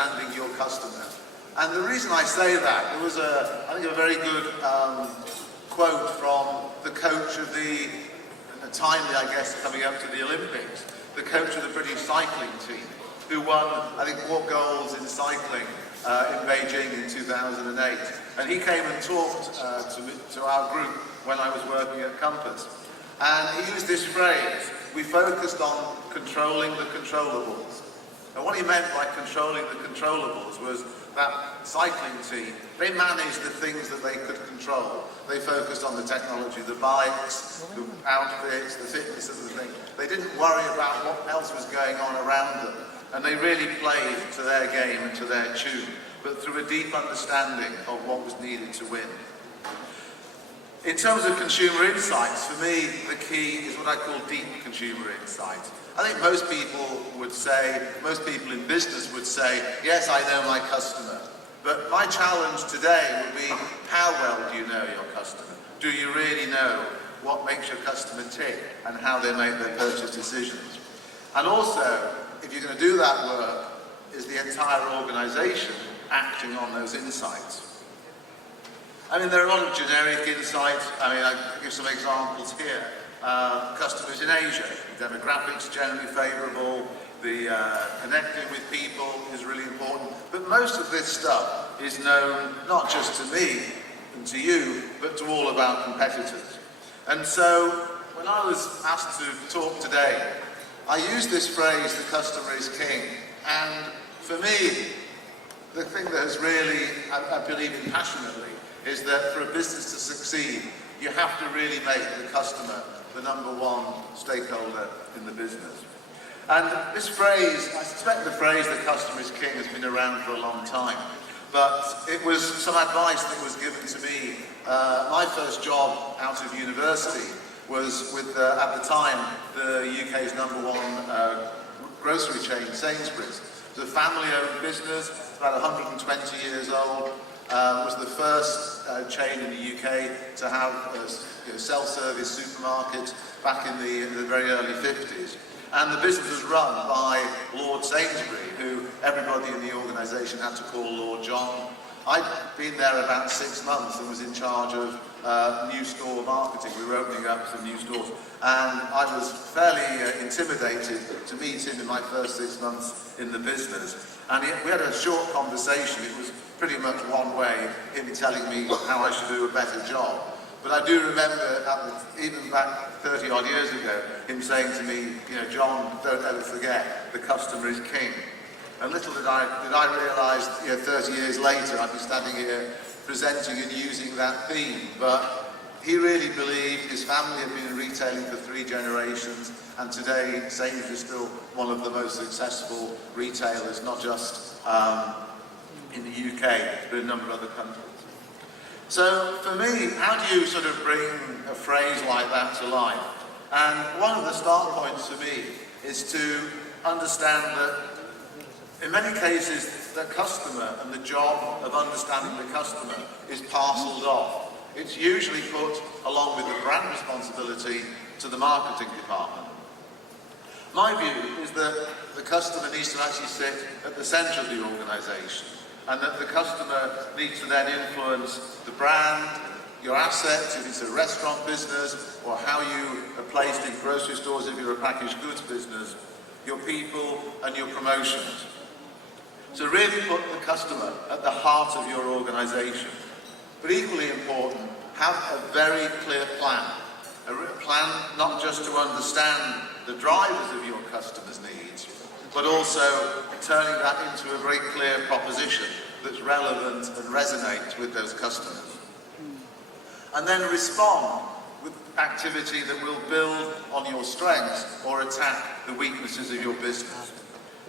understanding your customer. And the reason I say that, there was I think a very good quote from the coach of timely, I guess, coming up to the Olympics, the coach of the British cycling team, who won, I think, 4 golds in cycling in Beijing in 2008. And he came and talked to our group when I was working at Compass. And he used this phrase: we focused on controlling the controllables. And what he meant by controlling the controllables was that cycling team, they managed the things that they could control. They focused on the technology, the bikes, the outfits, the fitness of the thing. They didn't worry about what else was going on around them. And they really played to their game and to their tune, but through a deep understanding of what was needed to win. In terms of consumer insights, for me, the key is what I call deep consumer insights. I think most people would say, most people in business would say, yes, I know my customer. But my challenge today would be, how well do you know your customer? Do you really know what makes your customer tick and how they make their purchase decisions? And also, if you're going to do that work, is the entire organization acting on those insights? I mean, there are a lot of generic insights. I mean, I'll give some examples here. Customers in Asia, demographics generally favorable, the connecting with people is really important. But most of this stuff is known not just to me and to you, but to all of our competitors. And so, when I was asked to talk today, I used this phrase, the customer is king. And for me, the thing that has really, I believe in passionately, is that for a business to succeed, you have to really make the customer the #1 stakeholder in the business. And this phrase, I suspect the phrase, the customer is king, has been around for a long time. But it was some advice that was given to me. My first job out of university was with, at the time, the UK's #1 grocery chain, Sainsbury's. It was a family-owned business, about 120 years old. Was the first chain in the UK to have a self-service supermarket back in the very early 50s. And the business was run by Lord Sainsbury, who everybody in the organisation had to call Lord John. I'd been there about 6 months and was in charge of new store marketing. We were opening up some new stores. And I was fairly intimidated to meet him in my first 6 months in the business. And we had a short conversation. It was pretty much one way, him telling me how I should do a better job. But I do remember, even back 30 odd years ago, him saying to me, you know, John, don't ever forget, the customer is king. And little did I realise, 30 years later, I'd be standing here presenting and using that theme. But he really believed, his family had been in retailing for 3 generations, and today Sainsbury's is still one of the most successful retailers, not just in the UK, but in a number of other countries. So for me, how do you sort of bring a phrase like that to life? And one of the start points for me is to understand that in many cases, the customer and the job of understanding the customer is parcelled off. It's usually put along with the brand responsibility to the marketing department. My view is that the customer needs to actually sit at the centre of the organisation, and that the customer needs to then influence the brand, your assets, if it's a restaurant business, or how you are placed in grocery stores if you're a packaged goods business, your people and your promotions. So really put the customer at the heart of your organisation. But equally important, have a very clear plan. A plan not just to understand the drivers of your customers' needs, but also turning that into a very clear proposition that's relevant and resonates with those customers. And then respond with activity that will build on your strengths or attack the weaknesses of your business.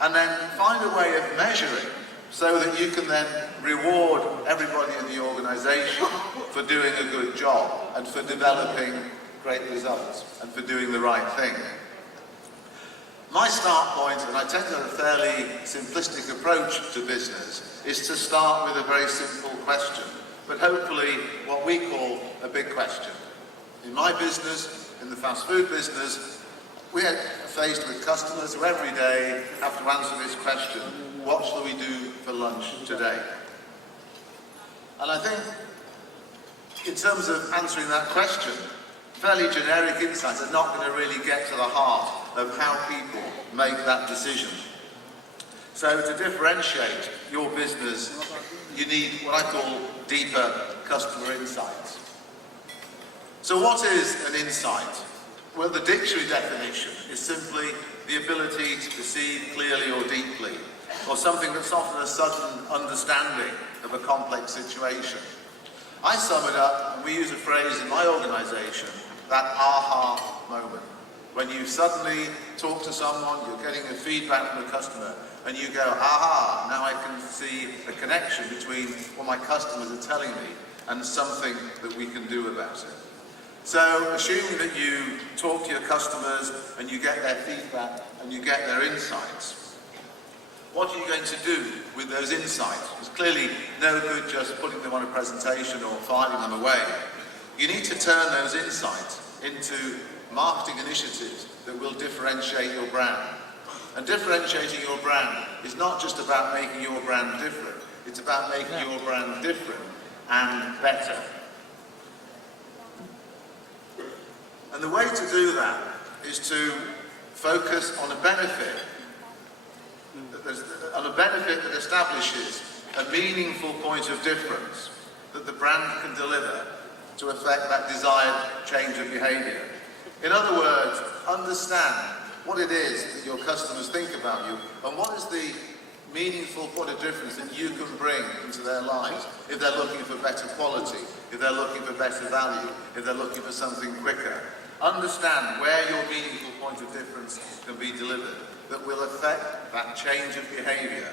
And then find a way of measuring so that you can then reward everybody in the organisation for doing a good job and for developing great results and for doing the right thing. My start point, and I tend to have a fairly simplistic approach to business, is to start with a very simple question, but hopefully what we call a big question. In my business, in the fast food business, we are faced with customers who every day have to answer this question: what shall we do for lunch today? And I think, in terms of answering that question, fairly generic insights are not going to really get to the heart of how people make that decision. So to differentiate your business, you need what I call deeper customer insights. So what is an insight? Well, the dictionary definition is simply the ability to perceive clearly or deeply, or something that's often a sudden understanding of a complex situation. I sum it up, and we use a phrase in my organisation, that aha moment. When you suddenly talk to someone, you're getting a feedback from a customer, and you go, aha, now I can see a connection between what my customers are telling me and something that we can do about it. So, assuming that you talk to your customers and you get their feedback and you get their insights, what are you going to do with those insights? It's clearly no good just putting them on a presentation or filing them away. You need to turn those insights into marketing initiatives that will differentiate your brand. And differentiating your brand is not just about making your brand different, it's about making your brand different and better. And the way to do that is to focus on a benefit that establishes a meaningful point of difference that the brand can deliver to affect that desired change of behaviour. In other words, understand what it is that your customers think about you and what is the meaningful point of difference that you can bring into their lives if they're looking for better quality, if they're looking for better value, if they're looking for something quicker. Understand where your meaningful point of difference can be delivered that will affect that change of behaviour.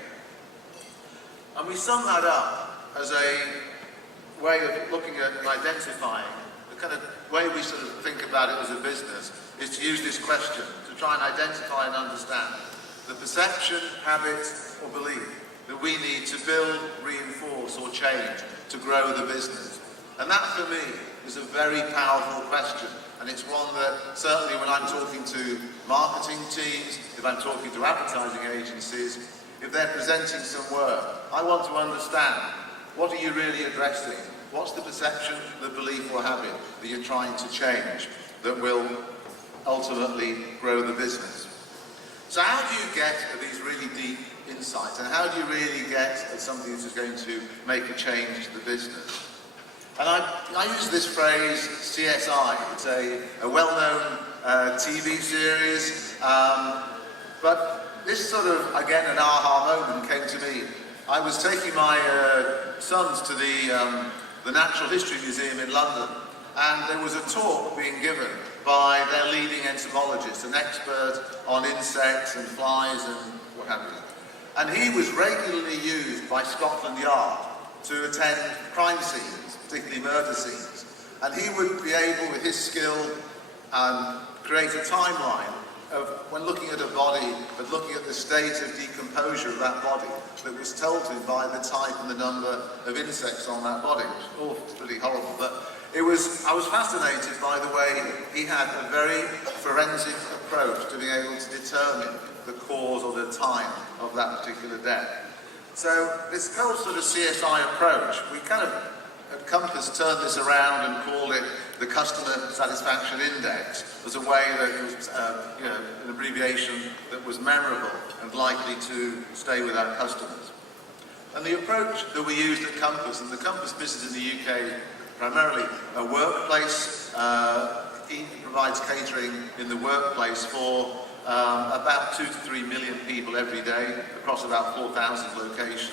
And we sum that up as a way of looking at and identifying the kind of way we sort of think about it as a business is to use this question to try and identify and understand the perception, habit or belief that we need to build, reinforce or change to grow the business. And that for me is a very powerful question, and it's one that certainly when I'm talking to marketing teams, if I'm talking to advertising agencies, if they're presenting some work, I want to understand what are you really addressing? What's the perception, the belief or habit that you're trying to change that will ultimately grow the business? So how do you get at these really deep insights, and how do you really get at something that is going to make a change to the business? And I use this phrase CSI. It's a well-known TV series, but this sort of, again, an aha moment came to me. I was taking my sons to the Natural History Museum in London, and there was a talk being given by their leading entomologist, an expert on insects and flies and what have you. And he was regularly used by Scotland Yard to attend crime scenes, particularly murder scenes. And he would be able, with his skill, create a timeline of, when looking at a body, but looking at the state of decomposure of that body that was told to him by the type and the number of insects on that body, which was pretty horrible. But I was fascinated by the way he had a very forensic approach to being able to determine the cause or the time of that particular death. So this whole sort of CSI approach, we kind of at Compass turned this around and called it the Customer Satisfaction Index, as a way that it was an abbreviation that was memorable and likely to stay with our customers. And the approach that we used at Compass, and the Compass business in the UK, primarily a workplace, it provides catering in the workplace for about 2 to 3 million people every day across about 4,000 locations.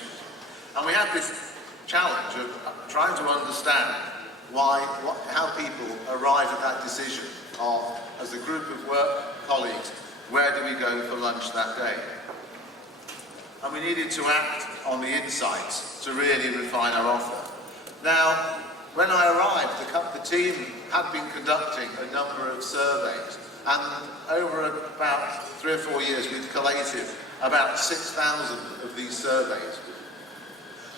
And we had this challenge of trying to understand how people arrive at that decision of, as a group of work colleagues, where do we go for lunch that day? And we needed to act on the insights to really refine our offer. Now, when I arrived, the team had been conducting a number of surveys, and over about 3 or 4 years we'd collated about 6,000 of these surveys.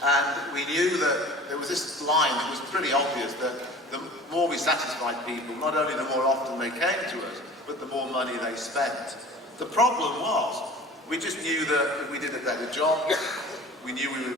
And we knew that there was this line that was pretty obvious, that the more we satisfied people, not only the more often they came to us, but the more money they spent. The problem was, we just knew that if we did a better job,